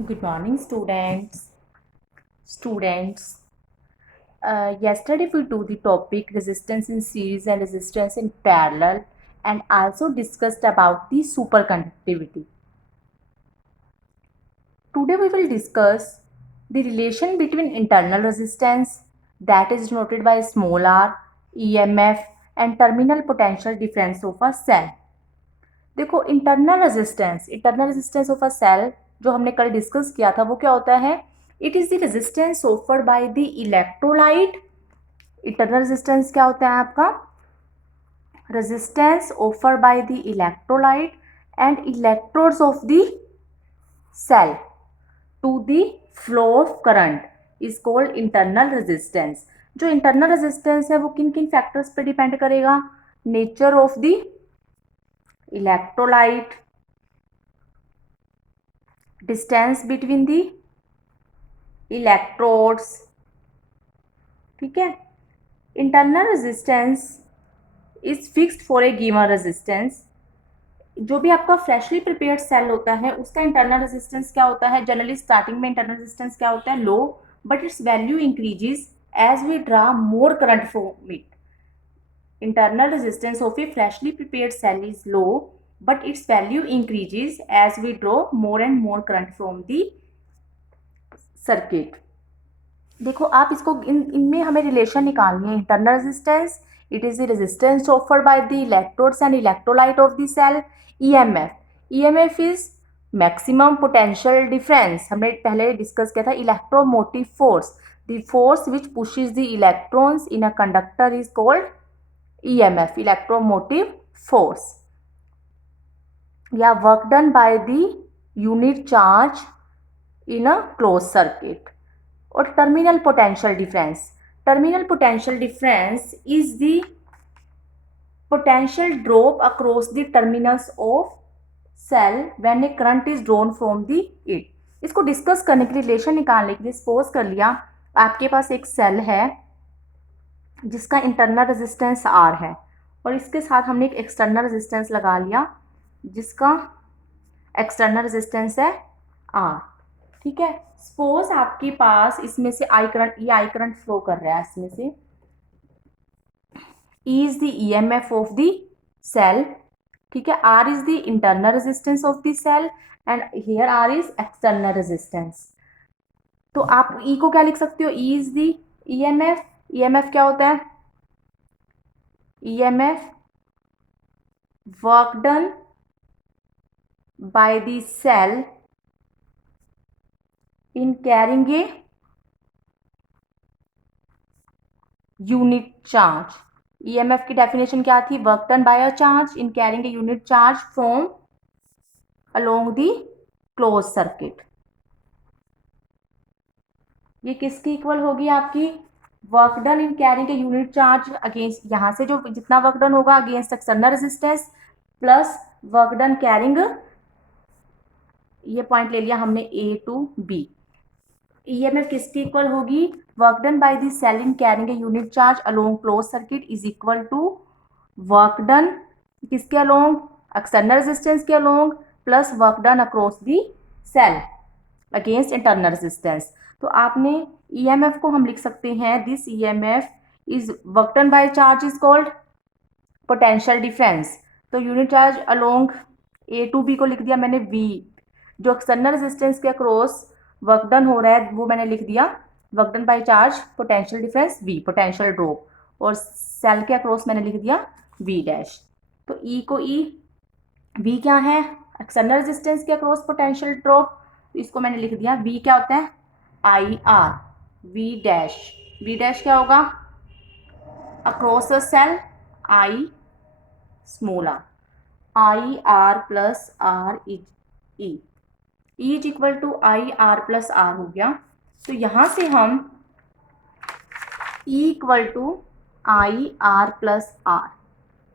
Good morning, students. Yesterday we do the topic resistance in series and resistance in parallel, and also discussed about the superconductivity. Today we will discuss the relation between internal resistance, that is denoted by small r, EMF, and terminal potential difference of a cell. देखो, internal resistance of a cell जो हमने कल discuss किया था वो क्या होता है? It is the resistance offered by the electrolyte. Internal resistance क्या होता है आपका? Resistance offered by the electrolyte and electrodes of the cell to the flow of current is called internal resistance. जो इंटरनल रेजिस्टेंस है वो किन किन factors पे डिपेंड करेगा? Nature of the electrolyte, distance between the electrodes. ठीक है. Internal resistance is fixed for a given resistance. जो भी आपका फ्रेशली प्रिपेयर्ड सेल होता है उसका इंटरनल रेजिस्टेंस क्या होता है? जनरली स्टार्टिंग में इंटरनल रेजिस्टेंस क्या होता है? Low, but its value increases as we draw more current from it. internal resistance of a freshly prepared cell is low, but its value increases as we draw more and more current from the circuit. देखो, आप इसको इनमें हमें relation निकालनी है. Internal resistance, it is the resistance offered by the electrodes and electrolyte of the cell. EMF is maximum potential difference. हमने पहले discuss किया था. Electromotive force, the force which pushes the electrons in a conductor is called EMF, electromotive force. Yeah, work done by the unit charge in a closed circuit. Or terminal potential difference. Terminal potential difference is the potential drop across the terminus of cell when a current is drawn from the it. इसको discuss करने के लिए, relation निकालने के लिए, suppose कर लिया आपके पास एक सेल है जिसका इंटरनल रेजिस्टेंस R है और इसके साथ हमने एक एक्सटर्नल रेजिस्टेंस लगा लिया जिसका एक्सटर्नल रेजिस्टेंस है R. ठीक है. सपोज आपके पास इसमें से आई करंट फ्लो कर रहा है. इसमें से E is the EMF of the cell. ठीक है. R is the internal resistance of the cell and here R is external resistance. तो आप E को क्या लिख सकते हो? E is the EMF. EMF क्या होता है? EMF work done by the cell in carrying a unit charge. EMF की डेफिनेशन क्या थी? Work done by a charge in carrying a unit charge from along the close circuit. ये किसकी equal होगी? आपकी work done in carrying a unit charge against, यहाँ से जो जितना वर्क डन होगा against external resistance plus work done carrying, ये पॉइंट ले लिया हमने A to B. EMF किसकी इक्वल होगी? Work done by the cell in carrying a unit charge along close circuit is equal to work done किसके अलोंग? External resistance के along plus work done across the cell against internal resistance. तो आपने EMF को हम लिख सकते हैं, this EMF is work done by charge is called potential difference. तो unit charge along A to B को लिख दिया मैंने V. जो एक्सटर्नल रेजिस्टेंस के अक्रॉस वर्क डन हो रहा है वो मैंने लिख दिया work done by charge potential difference V, potential drop. और सेल के अक्रॉस मैंने लिख दिया V डैश. तो E को E, V क्या है? एक्सटर्नल रेजिस्टेंस के अक्रॉस पोटेंशियल ड्रॉप. इसको मैंने लिख दिया V क्या होता है? IR. V dash, V dash क्या होगा? Across a cell I small r. IR plus R is E. E is equal to IR plus R हो गया. तो यहां से हम E equal to IR plus R,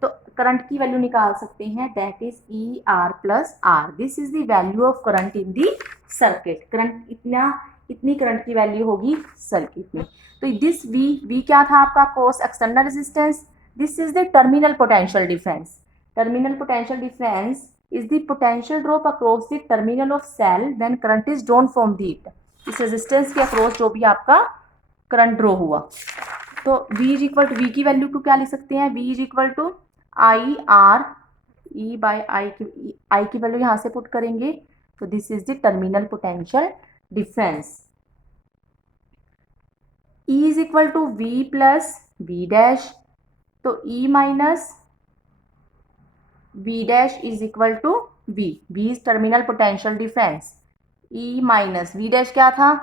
तो करंट की वैल्यू निकाल सकते हैं. That is ER plus R. This is the value of current in the circuit. Current इतनी करंट की वैल्यू होगी सर्किट में. तो दिस V क्या था आपका? Cross external resistance. This is the terminal potential difference. Terminal potential difference is the potential drop across the terminal of cell when current is drawn from the it. इस resistance के across जो भी आपका current draw हुआ, तो V is equal to, V की value को क्या लिख सकते हैं, V is equal to I R E by I की वैल्यू यहाँ से पुट करेंगे, तो this is the terminal potential difference. E is equal to V plus V dash, तो E minus V dash is equal to V, V is terminal potential difference, E minus V dash क्या था,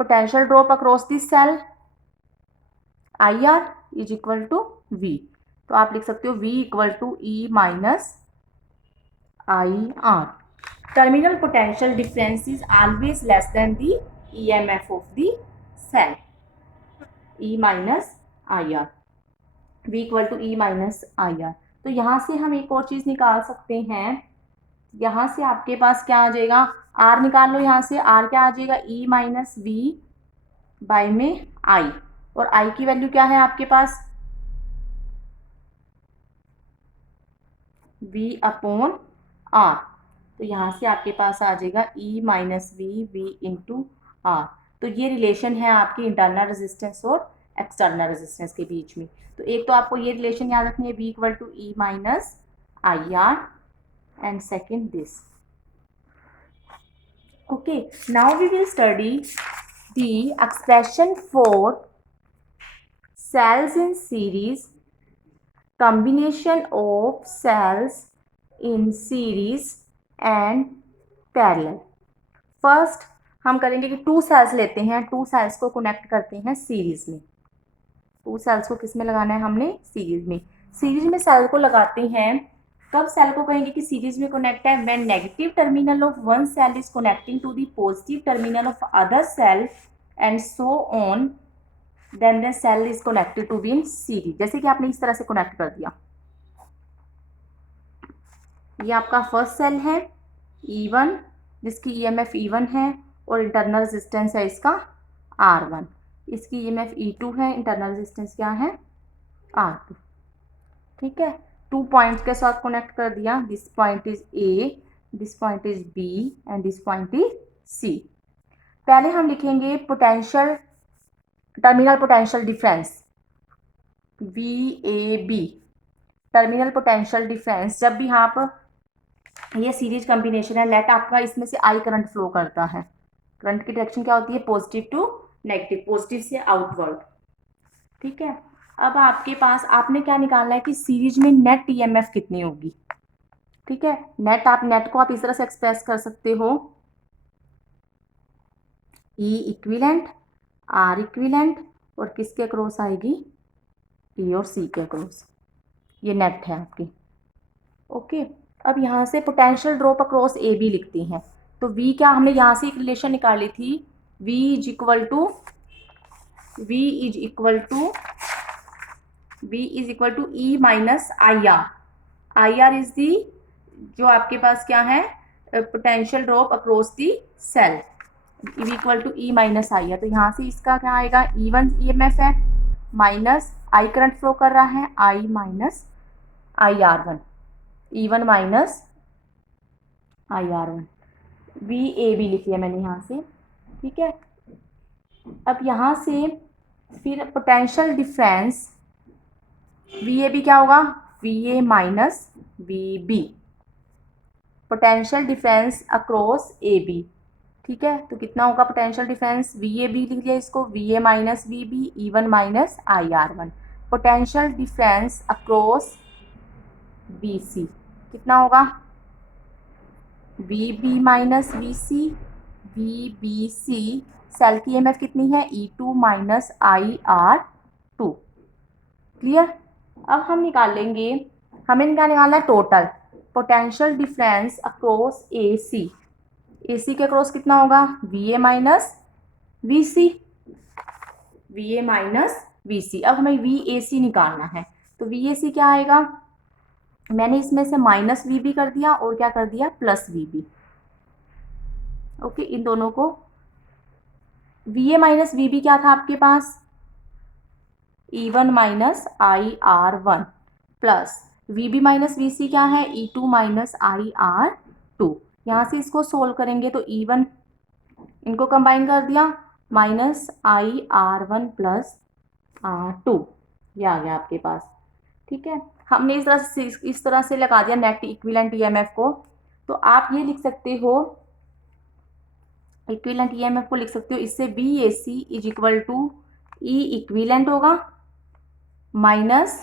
potential drop across this cell, I R is equal to V। तो आप लिख सकते हो V equal to E minus I R. Terminal potential difference is always less than the EMF of the cell, E minus I R, V equal to E minus I R. तो यहाँ से हम एक और चीज़ निकाल सकते हैं, यहाँ से आपके पास क्या आ जाएगा, R निकाल लो, यहाँ से R क्या आ जाएगा, E माइनस V बाई में I, और I की वैल्यू क्या है आपके पास, V अपॉन R। तो यहाँ से आपके पास आ जाएगा E minus V into R। तो ये रिलेशन है आपकी इंटरनल रेजिस्टेंस और एक्सटर्नल रेजिस्टेंस के बीच में। तो एक तो आपको ये रिलेशन याद रखनी है, V equal to E minus I R, and second this. Okay, now we will study the expression for cells in series, combination of cells in series and parallel। First हम करेंगे कि टू सेल्स लेते हैं, to sales को connect करते हैं series में। To sales को किस में लगाना है हमने, सीरीज में। सीरीज में सेल को लगाते हैं, कब सेल को कहेंगे कि सीरीज में कनेक्ट है, when negative terminal of one cell is connecting to the positive terminal of other cell and so on, then the cell is connected to be in series. जैसे कि आपने इस तरह से कनेक्ट कर दिया, ये आपका फर्स्ट सेल है E1 जिसकी EMF E1 है और इंटरनल रेजिस्टेंस है इसका R1, इसकी EMF E2 है, इंटरनल रेजिस्टेंस क्या है R2। ठीक है, 2 पॉइंट्स के साथ कनेक्ट कर दिया, this point is A, this point is B and this point is C। पहले हम लिखेंगे potential, terminal potential difference VAB, terminal potential difference. जब भी आप, ये सीरीज कॉम्बिनेशन है, लेट आपका इसमें से आई करंट फ्लो करता है, करंट की डायरेक्शन क्या होती है, पॉजिटिव टू नेगेटिव, पॉजिटिव से आउटवर्ड। ठीक है, अब आपके पास आपने क्या निकालना है कि सीरीज में नेट EMF कितनी होगी। ठीक है, नेट को आप इस तरह से एक्सप्रेस कर सकते हो, E इक्विवेलेंट R इक्विवेलेंट और किसके अक्रॉस आएगी, P और C के अक्रॉस, ये नेट है आपकी। ओके, अब यहाँ से पोटेंशियल ड्रॉप अक्रॉस AB लिखती हैं, तो V क्या, हमने यहाँ से एक रिलेशन निकाली थी, V is equal to E minus I R is the, जो आपके पास क्या है, potential drop across the cell, V equal to E minus I R. तो यहाँ से इसका क्या आएगा, E1 EMF है माइनस I करंट फ्लो कर रहा है, I minus IR1, E1 minus IR1, VAB लिख लिया मैंने यहाँ से। ठीक है, अब यहाँ से फिर पोटेंशियल डिफरेंस VAB क्या होगा, VA minus VB, potential difference across AB। ठीक है, तो कितना होगा पोटेंशियल डिफरेंस, VAB लिख लिया इसको, VA minus VB, E1 minus IR1, potential difference across BC कितना होगा, VB minus VC, VBC, cell की EMF कितनी है, E2 माइनस IR2। क्लियर, अब हम निकालेंगे, हमें क्या निकालना है, total potential difference across AC, AC के अक्रॉस कितना होगा, VA minus VC, VA minus VC। अब हमें VAC निकालना है, तो VAC क्या आएगा, मैंने इसमें से माइनस VB कर दिया और क्या कर दिया, प्लस VB। ओके, इन दोनों को, VA माइनस VB क्या था आपके पास, E1 minus IR1 plus VB minus VC क्या है, E2 माइनस IR2। यहाँ से इसको सोल्व करेंगे तो E1 इनको कंबाइन कर दिया माइनस IR1 प्लस R2, ये आ गया आपके पास। ठीक है, हमने इस तरह से लगा दिया नेट इक्विवेलेंट ईएमएफ को। तो आप ये लिख सकते हो, इक्विवेलेंट ईएमएफ को लिख सकते हो इससे BAC is equal to E equivalent होगा माइनस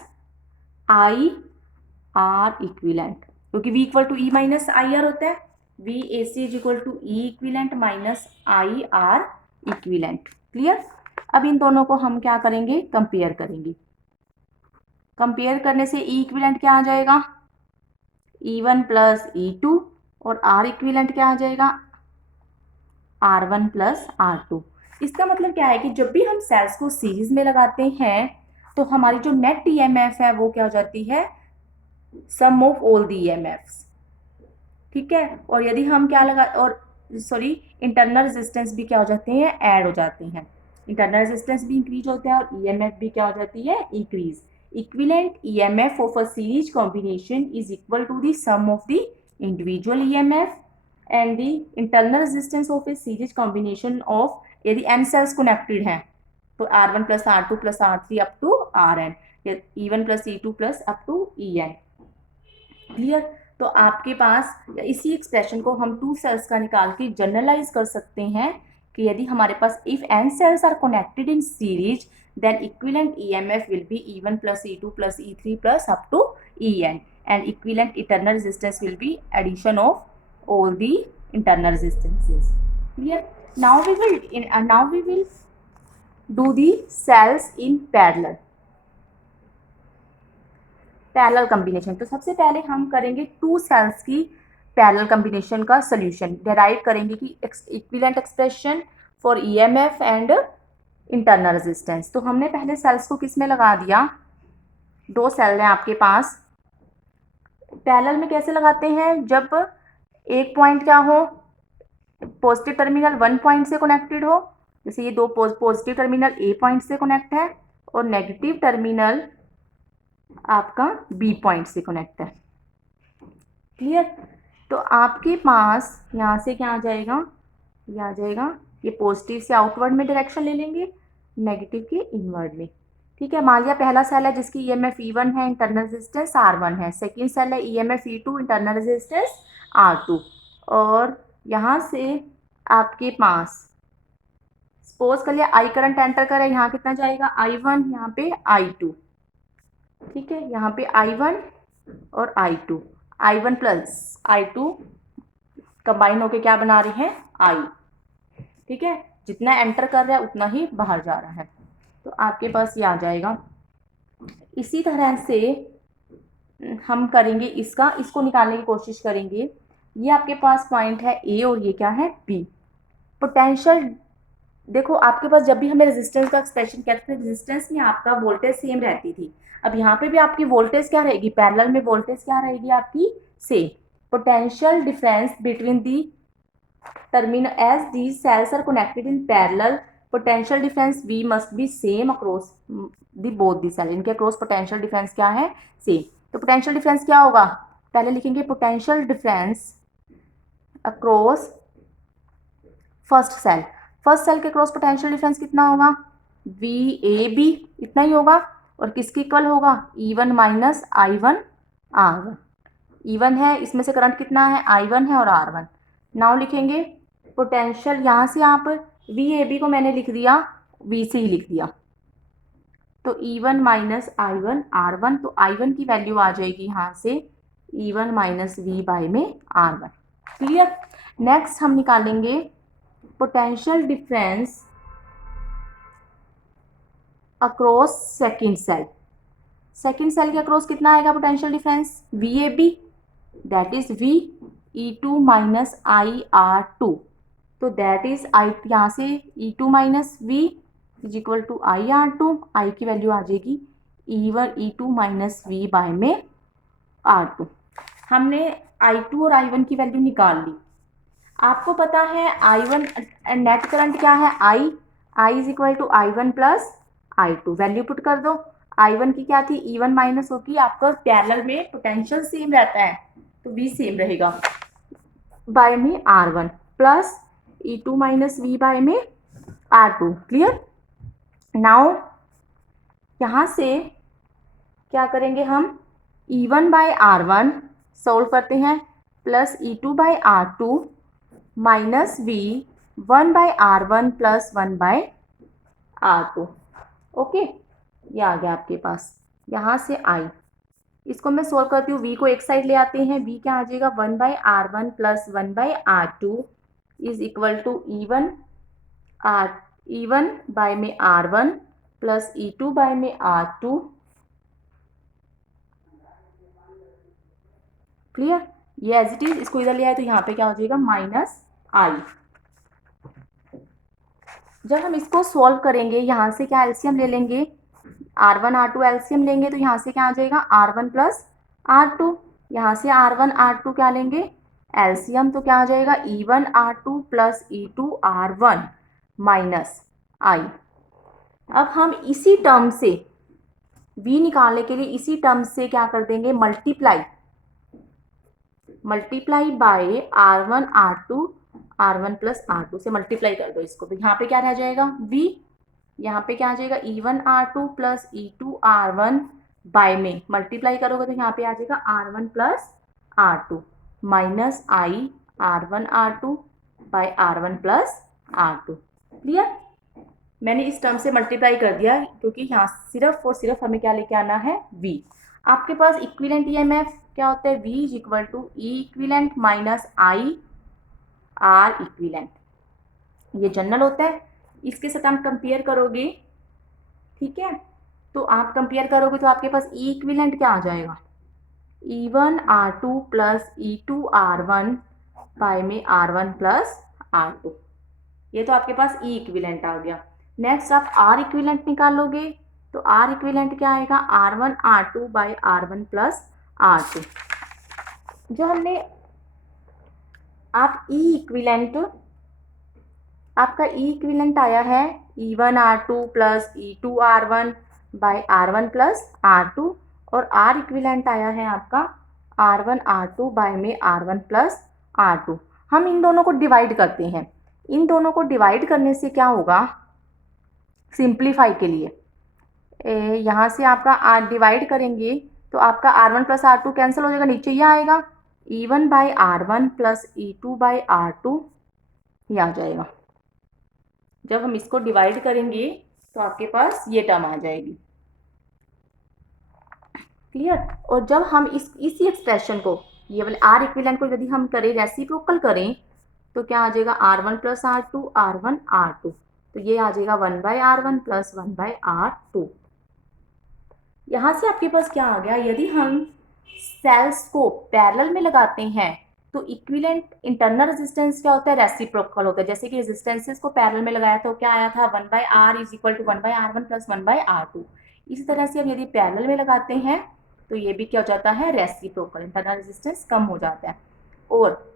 IR इक्विवेलेंट, क्योंकि V equal to E minus IR होता है। VAC is equal to E equivalent minus IR equivalent. Clear. अब इन दोनों को हम क्या करेंगे, कंपेयर करेंगे। कंपेयर करने से ई इक्विवेलेंट क्या आ जाएगा, E1 प्लस E2, और R इक्विवेलेंट क्या आ जाएगा, R1 प्लस R2। इसका मतलब क्या है कि जब भी हम सेल्स को सीरीज में लगाते हैं तो हमारी जो नेट ईएमएफ है वो क्या हो जाती है, सम ऑफ ऑल दी ईएमएफ्स। ठीक है, और यदि हम क्या लगा, और सॉरी इंटरनल रेजिस्टेंस भी क्या हो जाते हैं, ऐड हो जाते हैं। इंटरनल रेजिस्टेंस भी इंक्रीज होता है और ईएमएफ भी क्या हो जाती है, increase. Equivalent EMF of a series combination is equal to the sum of the individual EMF and the internal resistance of a series combination of, यदि n सेल्स कनेक्टेड हैं तो R1 plus R2 plus R3 up to Rn, E1 plus E2 plus up to En। Clear. तो आपके पास इसी expression को हम 2 sales का निकाल के जनरलाइज कर सकते हैं कि यदि हमारे पास if n cells are connected in series then equivalent EMF will be E1 plus E2 plus E3 plus up to En, and equivalent internal resistance will be addition of all the internal resistances. Clear. Now we will do the cells in parallel combination. तो सबसे पहले हम करेंगे 2 sales की parallel combination का solution, derive करेंगे कि equivalent expression for EMF and internal resistance. तो हमने पहले सेल्स को किस में लगा दिया, 2 सेल हैं आपके पास। पैरेलल में कैसे लगाते हैं, जब एक पॉइंट क्या हो, पॉजिटिव टर्मिनल 1 पॉइंट से कनेक्टेड हो, जैसे ये 2 पॉजिटिव टर्मिनल A पॉइंट से कनेक्ट है और नेगेटिव टर्मिनल आपका B पॉइंट से कनेक्ट है। क्लियर। तो आपके पास यहाँ से क्या आ जाएगा, ये आ जाएगा, ये पॉजिटिव से आउटवर्ड में डायरेक्शन ले लेंगे, नेगेटिव के इनवर्ड में। ठीक है, मान लिया पहला सेल है जिसकी ईएमएफ E1 है, इंटरनल रेजिस्टेंस R1 है। सेकेंड सेल है EMF E2, internal resistance R2। और यहाँ से आपके पास सपोज कर लिया I करंट एंटर करे, यहाँ कितना जाएगा I1, यहाँ पे I2। ठीक है, यहाँ पे I1 और I2, I1 plus I2 combine होके क्या बना रहे हैं, I। ठीक है, जितना एंटर कर रहा है उतना ही बाहर जा रहा है। तो आपके पास ये आ जाएगा। इसी तरह से हम करेंगे इसको निकालने की कोशिश करेंगे। ये आपके पास पॉइंट है A और ये क्या है B। पोटेंशियल देखो, आपके पास जब भी हमें रेजिस्टेंस का एक्सप्रेशन कहते थे, रेजिस्टेंस में आपका वोल्टेज सेम रहती थी। अब यहाँ पे भी आपकी वोल्टेज क्या रहेगी, पैरेलल में वोल्टेज क्या रहेगी आपकी, same. Potential difference between the terminal as the cells are connected in parallel, potential difference V must be same across the both the cell. इनके अक्रॉस पोटेंशियल डिफरेंस क्या है, सेम। तो पोटेंशियल डिफरेंस क्या होगा, पहले लिखेंगे potential difference across first cell के cross potential difference कितना होगा, VAB इतना ही होगा। और किसके इक्वल होगा, E1 minus I1 R1। E1 है, इसमें से करंट कितना है, I1 है और R1। नाउ लिखेंगे पोटेंशियल, यहाँ से आप VAB को मैंने लिख दिया, V से ही लिख दिया, तो E1 माइनस I1 R1। तो I1 की वैल्यू आ जाएगी यहाँ से E1 माइनस V बाय में R1। क्लियर। नेक्स्ट हम निकालेंगे potential difference across second cell के अक्रॉस कितना आएगा potential difference, VAB that is V E2 minus IR2। तो दैट इज I, यहाँ से E2 minus V is equal to IR2। I की वैल्यू आ जाएगी E2 माइनस V बाय में R2। हमने I2 और I1 की वैल्यू निकाल ली। आपको पता है I1 नेट करंट क्या है, I is equal to I1 plus I2। Value put कर दो, I1 की क्या थी, E1 माइनस होगी, आपका पैरेलल में पोटेंशियल सेम रहता है तो V सेम रहेगा, बाय में R1 plus E2 minus V bye में R2। क्लियर। नाउ यहाँ से क्या करेंगे हम, E1 बाय R1 सोल्व करते हैं, plus E2 by R2 minus V 1 by R1 plus 1 by R2। Okay, ये आ गया आपके पास। यहाँ से I, इसको मैं सोल्व करती हूँ, V को एक साइड ले आते हैं, V क्या आ जाएगा 1 by R1 plus 1 by R2 is equal to E1 by में R1 प्लस E2 बाय में R2। क्लियर। ये एज इट इज, इसको इधर ले आए तो यहाँ पे क्या हो जाएगा माइनस I। जब हम इसको सॉल्व करेंगे, यहाँ से क्या एलसीएम ले लेंगे, R1 R2 एलसीएम लेंगे तो यहाँ से क्या आ जाएगा R1 प्लस R2। यहाँ से R1 R2 क्या लेंगे एलसीएम, तो क्या आ जाएगा E1 R2 plus E2 R1 minus I। अब हम इसी टर्म से V निकालने के लिए इसी टर्म से क्या कर देंगे, multiply by R1 R1 plus R2 से मल्टीप्लाई कर दो इसको, तो यहाँ पे क्या रह जाएगा V, यहाँ पे क्या आ जाएगा E1 R2 plus E2 R1 bye में मल्टीप्लाई करोगे तो यहाँ पे आ जाएगा R1 plus R2 minus I R1 R2 by R1 plus R2। Clear. मैंने इस टर्म से मल्टीप्लाई कर दिया क्योंकि यहाँ सिर्फ और सिर्फ हमें क्या लेके आना है V। आपके पास इक्विवेलेंट ईएमएफ क्या होता है, V is equal to E equivalent minus I R equivalent. ये जनरल होता है, इसके साथ हम कंपेयर करोगे, ठीक है, तो आप कंपेयर करोगे तो आपके पास E इक्विवेलेंट क्या आ जाएगा, E1 R2 plus E2 R1 bye में R1 प्लस R2। ये तो आपके पास E इक्विवेलेंट आ गया। नेक्स्ट आप R इक्विवेलेंट निकालोगे तो R इक्विवेलेंट क्या आएगा, R1 R2 by R1 plus R2। जो हमने आप E इक्विवेलेंट, आपका E इक्विवेलेंट आया है E1 R2 plus E2 R1 bye R1 plus R2, और R इक्विवेलेंट आया है आपका R1 R2 बाय में R1 प्लस R2। हम इन दोनों को डिवाइड करते हैं, इन दोनों को डिवाइड करने से क्या होगा, सिंप्लीफाई के लिए यहाँ से आपका डिवाइड करेंगे तो आपका R1 प्लस R2 कैंसिल हो जाएगा, नीचे ये आएगा E1 by R1 plus E2 by R2, ये आ जाएगा। जब हम इसको डिवाइड करेंगे तो आपके पास ये टर्म आ जाएगी। क्लियर। और जब हम इसी एक्सप्रेशन को, ये वाले R इक्विवेलेंट को यदि हम करें रेसिप्रोकल करें तो क्या आ जाएगा R1 plus R2 R1 R2, तो ये आ जाएगा 1 by R1 plus 1 by R2। यहाँ से आपके पास क्या आ गया, यदि हम सेल्स को पैरेलल में लगाते हैं तो इक्विवेलेंट इंटरनल रेजिस्टेंस क्या होता है, रेसिप्रोकल होता है। जैसे कि रेजिस्टेंसेस को पैरेलल में लगाया तो क्या आया था 1 by R is equal to 1 by R1 plus 1 by R2। इसी तरह से हम यदि पैरेलल में लगाते हैं तो ये भी क्या हो जाता है, रेसिप्रोकल, इंटरनल रेजिस्टेंस कम हो जाता है। और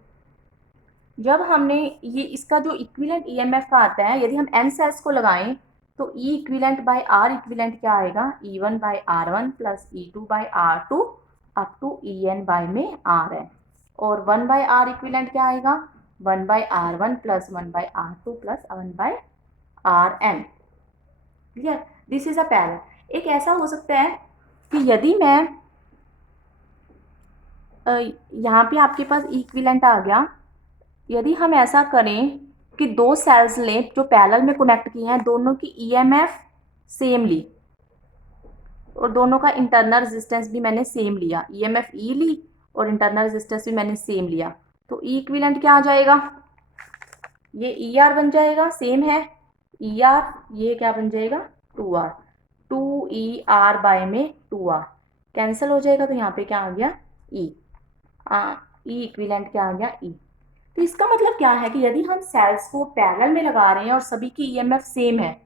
जब हमने ये इसका जो इक्विवेलेंट ईएमएफ का आता है, यदि हम n सेल्स को लगाएं तो E equivalent by R equivalent क्या आएगा, E1 by R1 plus E2 by R2 up to En by में Rn, और 1 बाय R इक्विवेलेंट क्या आएगा, 1 by R1 plus 1 by R2 plus 1 by Rn। Clear. This is a parallel. एक ऐसा हो सकता है कि यदि मैं यहाँ पे आपके पास E इक्विवेलेंट आ गया, यदि हम ऐसा करें कि दो सेल्स लें जो पैरेलल में कनेक्ट किए हैं, दोनों की ईएमएफ सेम ली और दोनों का इंटरनल रेजिस्टेंस भी मैंने सेम लिया, ईएमएफ ई ली और इंटरनल रेजिस्टेंस भी मैंने सेम लिया, तो ई इक्विवेलेंट क्या आ जाएगा, ये ई आर बन जाएगा, सेम है ई आर, ये क्या बन जाएगा 2R, 2ER बाय में 2R कैंसिल हो जाएगा, तो यहाँ पे क्या आ गया ई इक्विवेलेंट क्या आ गया ई। तो इसका मतलब क्या है कि यदि हम सेल्स को पैरेलल में लगा रहे हैं और सभी की ईएमएफ सेम है,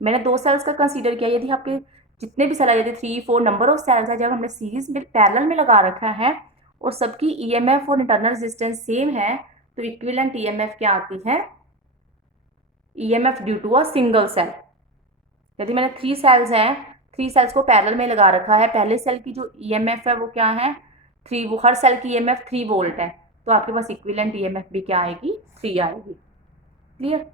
मैंने दो सेल्स का कंसीडर किया, यदि आपके जितने भी सेल है, यदि 3-4 नंबर ऑफ सेल्स है, जब हमने सीरीज में पैरेलल में लगा रखा है और सबकी ईएमएफ और इंटरनल रेजिस्टेंस सेम है, तो इक्विवेलेंट ईएमएफ क्या आती है, EMF due to a single cell. यदि मैंने 3 सेल्स हैं, 3 सेल्स को पैरेलल में लगा रखा है, पहले सेल की जो ईएमएफ है वो क्या है 3, वो हर सेल की ईएमएफ 3 वोल्ट है, तो आपके पास इक्विवेलेंट ईएमएफ भी क्या आएगी 3 आएगी। क्लियर।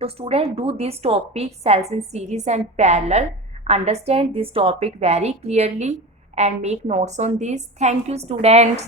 तो student do this topic cells in series and parallel, understand this topic very clearly and make notes on this. Thank you students.